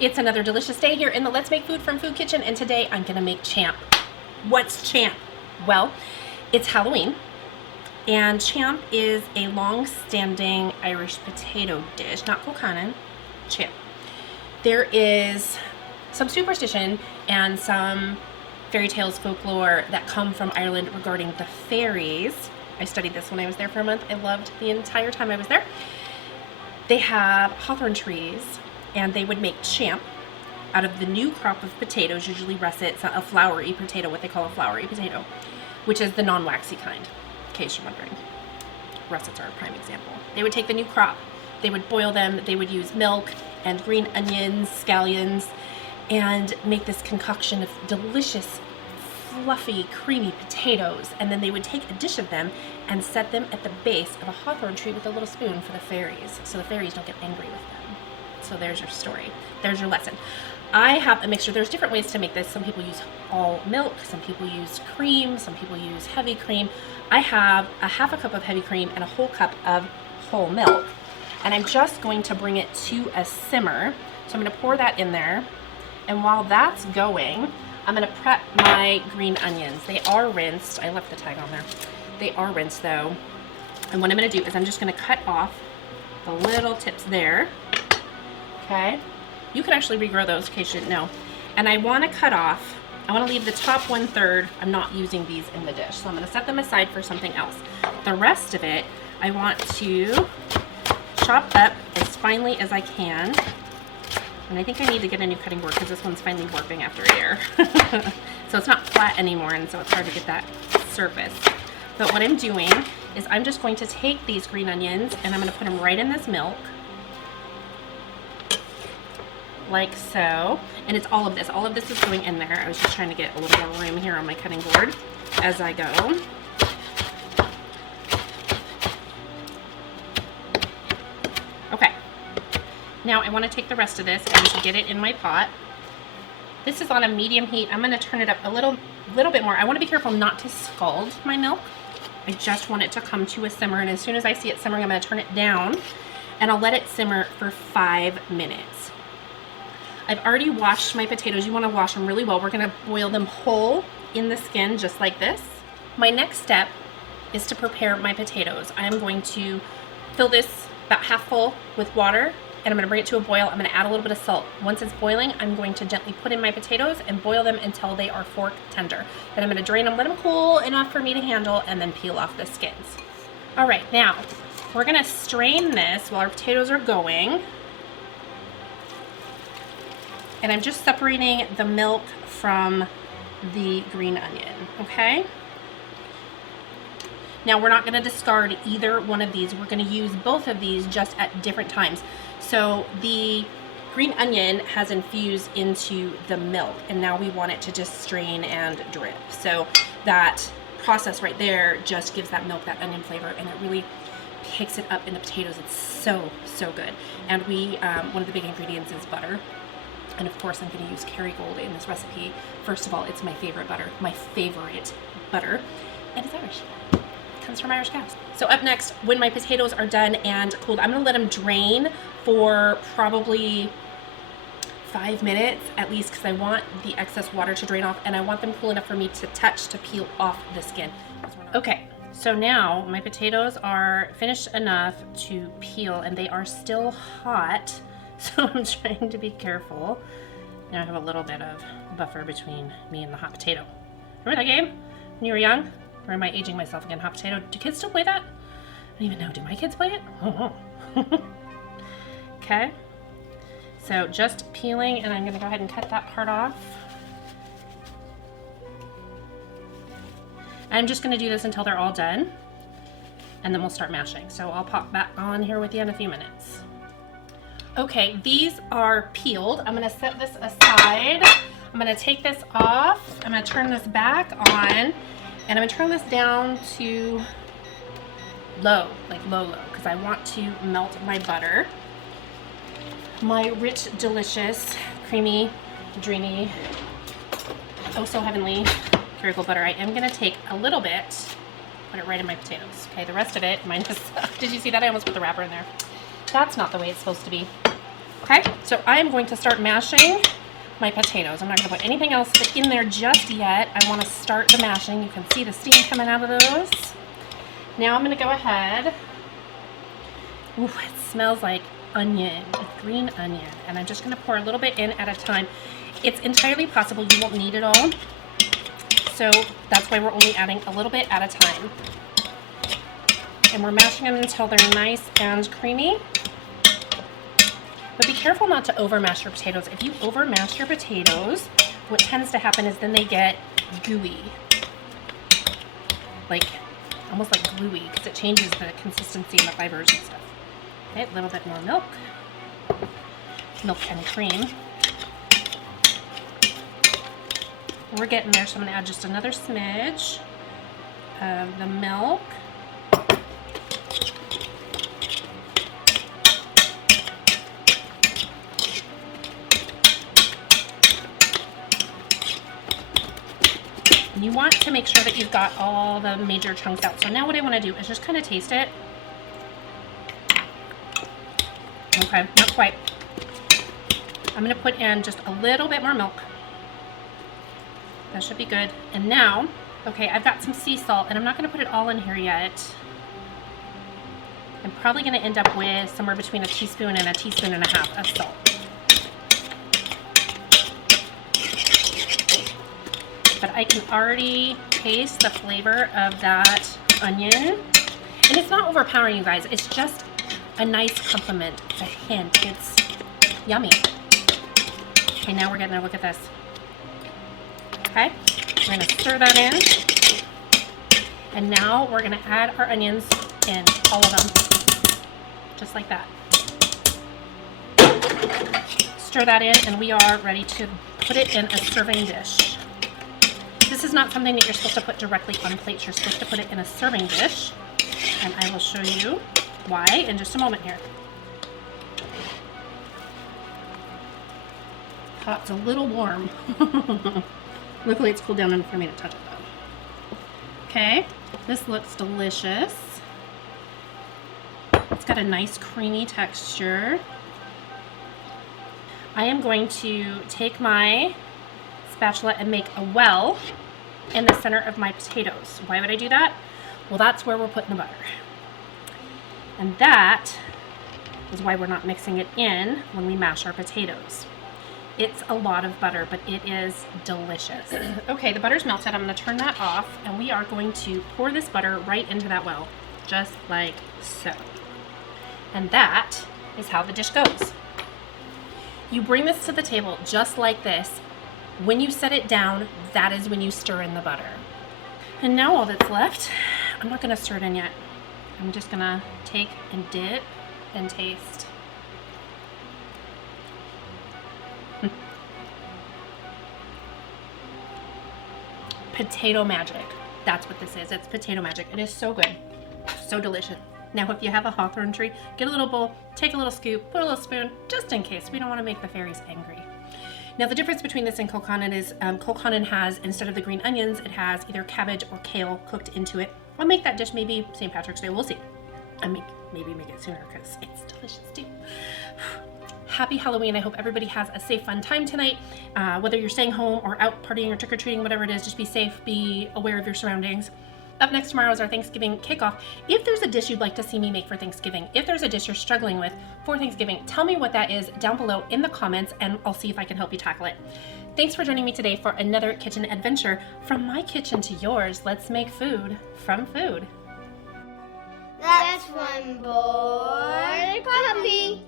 It's another delicious day here in the Let's Make Food from Food Kitchen, and today I'm gonna make champ. What's champ? Well, it's Halloween, and champ is a long-standing Irish potato dish, not colander, champ. There is some superstition and some fairy tales, folklore that come from Ireland regarding the fairies. I studied this when I was there for a month. I loved the entire time I was there. They have hawthorn trees, and they would make champ out of the new crop of potatoes, usually russet, a flowery potato, what they call a flowery potato, which is the non-waxy kind, in case you're wondering. Russets are a prime example. They would take the new crop, they would boil them, they would use milk and green onions, scallions, and make this concoction of delicious, fluffy, creamy potatoes, and then they would take a dish of them and set them at the base of a hawthorn tree with a little spoon for the fairies, so the fairies don't get angry with them. So there's your story. There's your lesson. I have a mixture. There's different ways to make this. Some people use all milk. Some people use cream. Some people use heavy cream. I have a half a cup of heavy cream and a whole cup of whole milk. And I'm just going to bring it to a simmer. So I'm going to pour that in there. And while that's going, I'm going to prep my green onions. They are rinsed. I left the tag on there. They are rinsed though. And what I'm going to do is I'm just going to cut off the little tips there. Okay, you can actually regrow those in case you didn't know. And I want to cut off, I want to leave the top 1/3. I'm not using these in the dish, so I'm going to set them aside for something else. The rest of it, I want to chop up as finely as I can. And I think I need to get a new cutting board because this one's finally warping after a year. So it's not flat anymore, and so it's hard to get that surface. But what I'm doing is I'm just going to take these green onions and I'm going to put them right in this milk. Like so, and it's all of this. All of this is going in there. I was just trying to get a little more room here on my cutting board as I go. Okay, now I want to take the rest of this and get it in my pot. This is on a medium heat. I'm going to turn it up a little bit more. I want to be careful not to scald my milk. I just want it to come to a simmer, and as soon as I see it simmering, I'm going to turn it down, and I'll let it simmer for 5 minutes. I've already washed my potatoes. You want to wash them really well. We're going to boil them whole in the skin, just like this. My next step is to prepare my potatoes. I am going to fill this about half full with water, and I'm going to bring it to a boil. I'm going to add a little bit of salt. Once it's boiling, I'm going to gently put in my potatoes and boil them until they are fork tender. Then I'm going to drain them, let them cool enough for me to handle, and then peel off the skins. All right, now we're going to strain this while our potatoes are going. And I'm just separating the milk from the green onion, okay? Now we're not gonna discard either one of these. We're gonna use both of these just at different times. So the green onion has infused into the milk, and now we want it to just strain and drip. So that process right there just gives that milk that onion flavor, and it really picks it up in the potatoes. It's so, so good. And one of the big ingredients is butter. And of course, I'm going to use Kerrygold in this recipe. First of all, it's my favorite butter, and it's Irish. It comes from Irish cows. So up next, when my potatoes are done and cooled, I'm going to let them drain for probably 5 minutes at least, because I want the excess water to drain off, and I want them cool enough for me to touch to peel off the skin. Okay, so now my potatoes are finished enough to peel, and they are still hot. So I'm trying to be careful. Now I have a little bit of buffer between me and the hot potato. Remember that game when you were young? Or am I aging myself again? Hot potato. Do kids still play that? I don't even know. Do my kids play it? Oh. Okay. So just peeling, and I'm going to go ahead and cut that part off. I'm just going to do this until they're all done, and then we'll start mashing. So I'll pop back on here with you in a few minutes. Okay, these are peeled. I'm going to set this aside. I'm going to take this off. I'm going to turn this back on, and I'm going to turn this down to low, like low, because I want to melt my butter. My rich, delicious, creamy, dreamy, oh so heavenly Kerrygold butter. I am going to take a little bit, put it right in my potatoes. Okay, the rest of it, minus, did you see that? I almost put the wrapper in there. That's not the way it's supposed to be. Okay, so I'm going to start mashing my potatoes. I'm not going to put anything else in there just yet. I want to start the mashing. You can see the steam coming out of those. Now I'm going to go ahead. Ooh, it smells like onion, green onion. And I'm just going to pour a little bit in at a time. It's entirely possible you won't need it all. So that's why we're only adding a little bit at a time. And we're mashing them until they're nice and creamy. But be careful not to over mash your potatoes. If you over mash your potatoes, what tends to happen is then they get gooey. Like, almost like gluey, because it changes the consistency and the fibers and stuff. Okay, a little bit more milk. Milk and cream. We're getting there, so I'm going to add just another smidge of the milk. And you want to make sure that you've got all the major chunks out. So now what I want to do is just kind of taste it. Okay, not quite. I'm going to put in just a little bit more milk. That should be good. And now, okay, I've got some sea salt, and I'm not going to put it all in here yet. I'm probably going to end up with somewhere between a teaspoon and a teaspoon and a half of salt. But I can already taste the flavor of that onion. And it's not overpowering, you guys. It's just a nice compliment. It's a hint. It's yummy. Okay, now we're getting a look at this. Okay, we're going to stir that in. And now we're going to add our onions in, all of them. Just like that. Stir that in, and we are ready to put it in a serving dish. This is not something that you're supposed to put directly on plates. You're supposed to put it in a serving dish. And I will show you why in just a moment here. Pot's a little warm. Luckily it's cooled down enough for me to touch it though. Okay, this looks delicious. It's got a nice creamy texture. I am going to take my spatula and make a well in the center of my potatoes. Why would I do that? Well, that's where we're putting the butter. And that is why we're not mixing it in when we mash our potatoes. It's a lot of butter, but it is delicious. Okay, the butter's melted. I'm going to turn that off, and we are going to pour this butter right into that well, just like so. And that is how the dish goes. You bring this to the table just like this. When you set it down, that is when you stir in the butter. And now all that's left, I'm not going to stir it in yet. I'm just going to take and dip and taste. Potato magic. That's what this is. It's potato magic. It is so good. So delicious. Now, if you have a hawthorn tree, get a little bowl, take a little scoop, put a little spoon, just in case. We don't want to make the fairies angry. Now, the difference between this and colander is colander has, instead of the green onions, it has either cabbage or kale cooked into it. I'll make that dish maybe St. Patrick's Day. We'll see. Maybe make it sooner because it's delicious too. Happy Halloween. I hope everybody has a safe, fun time tonight. Whether you're staying home or out partying or trick-or-treating, whatever it is, just be safe, be aware of your surroundings. Up next tomorrow is our Thanksgiving kickoff. If there's a dish you'd like to see me make for Thanksgiving, if there's a dish you're struggling with for Thanksgiving, tell me what that is down below in the comments, and I'll see if I can help you tackle it. Thanks for joining me today for another kitchen adventure. From my kitchen to yours, let's make food from food. That's one boy puppy.